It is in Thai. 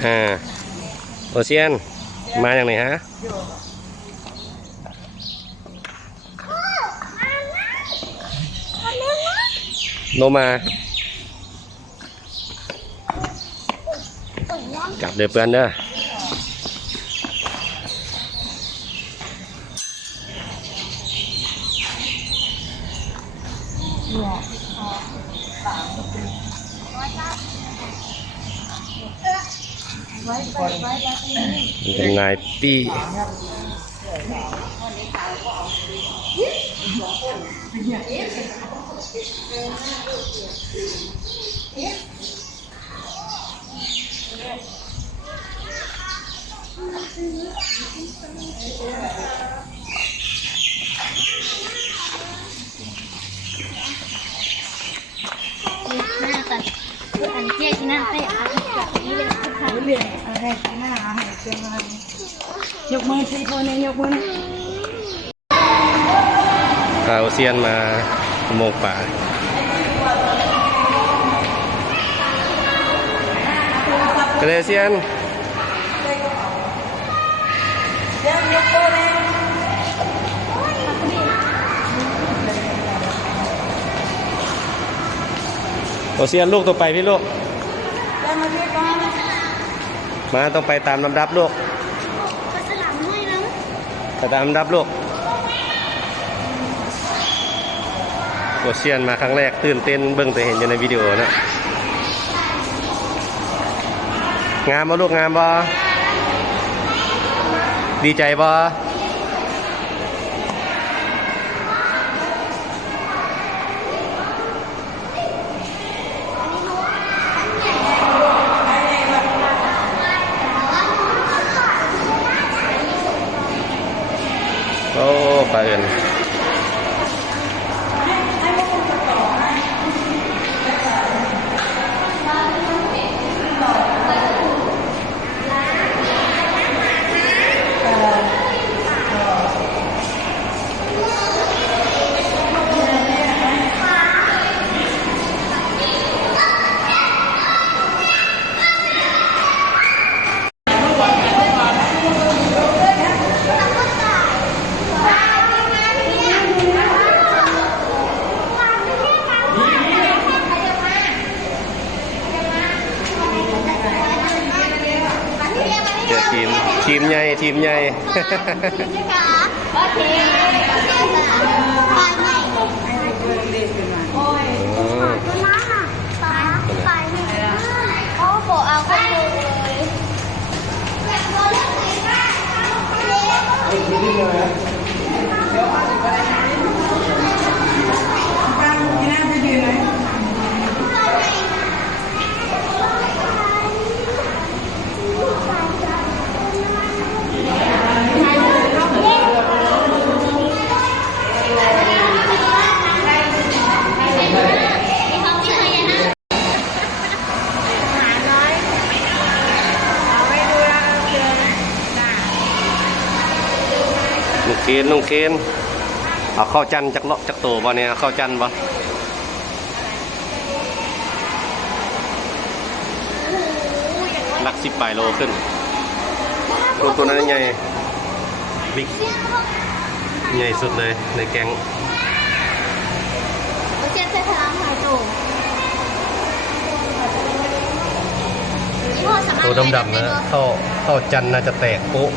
โอเชียนมาอย่างไหนฮะโนมาจับเดือเปื้อนเด้อเป็นนายปี้อันเจ๊ที่นั่นเตะนี่เลยทุกครั้งเลยอะไรหน้าหายเจ้ายกมือสิโทนี่ยกมือพาโอเชียนมาโมกป่าเกรเซียนโอเชียนลูกต้องไปพี่ลูกมาต้องไปตามลำดับลูกไปตามลำดับลูกโอเชียนมาครั้งแรกตื่นเต้นเบิ่งแต่เห็นอยู่ในวิดีโอนะงามบ่ลูกงามบ่ดีใจบ่โอ้ไปเอินเจอทีมใหญ่ทีมใหญ่ลุงเคนเอาเข้าจันจักเลาะจักโตบ่เนี่ยเข้าจันบ่หนัก10 ปลายโลขึ้นตัวนั้นใหญ่บิ๊กใหญ่สุดเลยในแก๊งเจ๊ใช้พลังหายตัวดำๆนะเข้าจันน่าจะแตกโป๊ะ